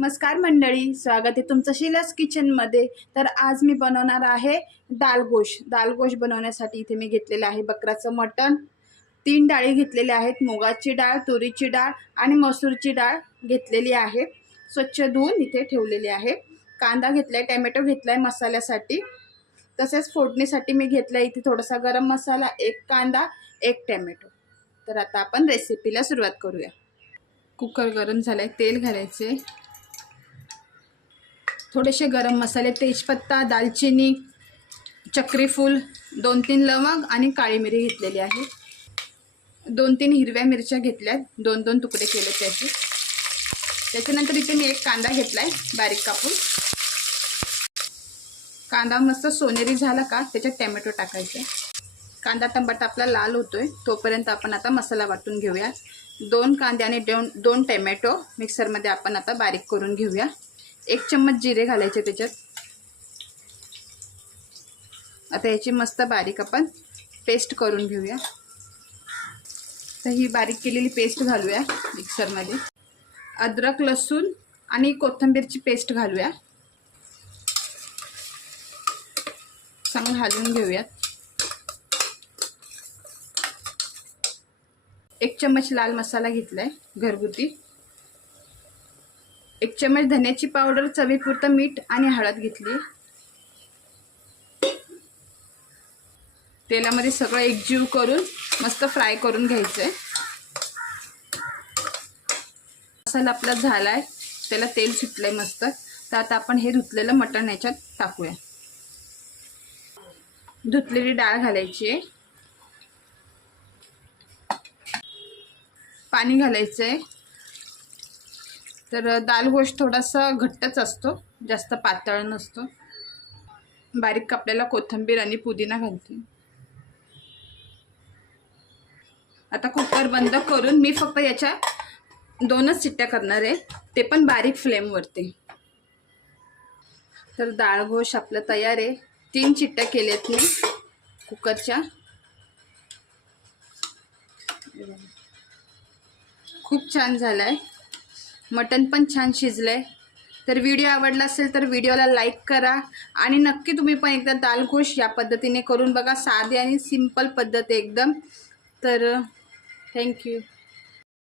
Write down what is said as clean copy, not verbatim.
नमस्कार मंडळी, स्वागत आहे तुमचं शीलास किचनमध्ये। तर आज मी बनवणार आहे दाल गोश बनवण्यासाठी इथे मी घेतलेलं आहे बकराचं मटण। 3 डाळी घेतलेल्या आहेत, मुगाची डाळ, तुरीची डाळ आणि मसूरची डाळ घेतलेली आहे। स्वच्छ धुवून इथे ठेवलेली आहे। कांदा घेतलाय, टोमॅटो घेतलाय मसाल्यासाठी, तसेच फोडणीसाठी मी घेतलाय इथे थोडासा गरम मसाला, 1 कांदा, 1 टोमॅटो। तर आता आपण रेसिपीला सुरुवात करूया। कुकर गरम झालाय, तेल घालायचे, थोडेसे गरम मसाले, तेजपत्ता, दालचिनी, चक्रीफूल, 2-3 लवंग आणि काळी मिरी घेतलेली आहे। 2-3 हिरव्या मिरच्या घेतल्या, 2-2 तुकडे केले त्याचे। त्याच्यानंतर इथे मी 1 कांदा घेतलाय बारीक कापून। कांदा मस्त सोनेरी झाला का त्याच्यात टोमॅटो टाकायचे। कांदा टमाटा आपला लाल होतोय तोपर्यंत आपण आता मसाला वाटून घेऊया। 2 कांदे आणि 2 टोमॅटो मिक्सरमध्ये आपण आता बारीक करून घेऊया। 1 चम्मच जिरे घालायचे त्याच्यात। आता याची मस्त बारीक आपण पेस्ट करून घेऊया। तर ही बारीक केलेली पेस्ट घालूया मिक्सरमध्ये। अद्रक, लसूण आणि कोथिंबीरची पेस्ट घालूया। चांगलं हलवून घेऊया। 1 चम्मच लाल मसाला घेतलाय घरगुती। 1 चम्मच धन्याची पावडर, चवीपुरतं मीठ आणि हळद घेतली। तेलामध्ये सगळं एकजीव करून मस्त फ्राय करून घ्यायचंय। मसाला आपला झालाय, त्याला तेल सुटलंय मस्त। तर आता आपण हे धुतलेलं मटण याच्यात टाकूया। धुतलेली डाळ घालायची आहे, पाणी घालायचंय। तर दाल गोश्त थोडासा घट्टच असतो, जास्त पातळ नसतो। बारीक कापलेला कोथिंबीर आणि पुदिना घालते। आता कुकर बंद करून मी फक्त याच्या 2च शिट्ट्या करणार आहे, ते पण बारीक फ्लेमवरती। तर दाल गोश्त आपलं तयार आहे। 3 शिट्ट्या केल्यात मी कुकरच्या। खूप छान झालाय, मटण पण छान शिजलंय। तर व्हिडिओ आवडला असेल तर व्हिडिओला लाईक करा आणि नक्की तुम्ही पण एकदा दाल गोश्त या पद्धतीने करून बघा। साधी आणि सिंपल पद्धत एकदम। तर थँक्यू।